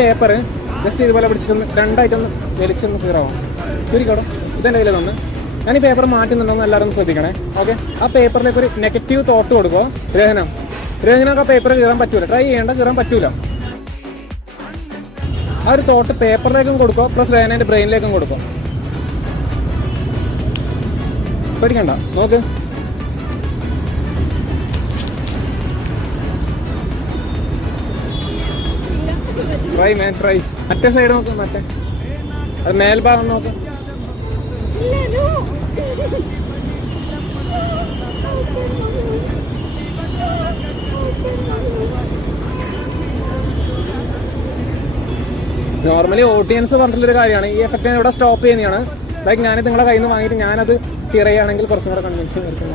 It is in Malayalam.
പേപ്പർ ജസ്റ്റ് ഇതുപോലെ പിടിച്ചിട്ടൊന്ന് രണ്ടായിട്ടൊന്ന് വലിച്ചൊന്ന് കീറാവാം. ചുരുക്കോട്ടോ, ഇതെൻ്റെ കയ്യിൽ തന്നെ. ഞാൻ ഈ പേപ്പർ മാറ്റുന്നുണ്ടോന്ന് എല്ലാവരും ശ്രദ്ധിക്കണേ. ഓക്കെ, ആ പേപ്പറിലേക്ക് ഒരു നെഗറ്റീവ് തോട്ട് കൊടുക്കുമോ. രഹനക്ക് ആ പേപ്പർ കീറാൻ പറ്റൂല, ട്രൈ ചെയ്യേണ്ട, കീറാൻ പറ്റൂല. ആ ഒരു തോട്ട് പേപ്പറിലേക്കും കൊടുക്കുക, പ്ലസ് രഹനന്റെ ബ്രെയിനിലേക്കും കൊടുക്കുക. പേടിക്കണ്ട, നോക്ക്. ട്രൈ മാൻ, ട്രൈ. മറ്റേ സൈഡ് നോക്ക്, മറ്റേ അത് മേൽഭാഗം നോക്ക്. നോർമലി ഓഡിയൻസ് പറഞ്ഞിട്ടുള്ളൊരു കാര്യമാണ്, ഈ എഫക്റ്റ് ഇവിടെ സ്റ്റോപ്പ് ചെയ്യുന്നതാണ്. ലൈക്ക് ഞാനിത് നിങ്ങളെ കയ്യിൽ നിന്ന് വാങ്ങിയിട്ട് ഞാനത് തിരയാണെങ്കിൽ കുറച്ചും കൂടെ കൺവിൻസിങ് ആയിരിക്കും.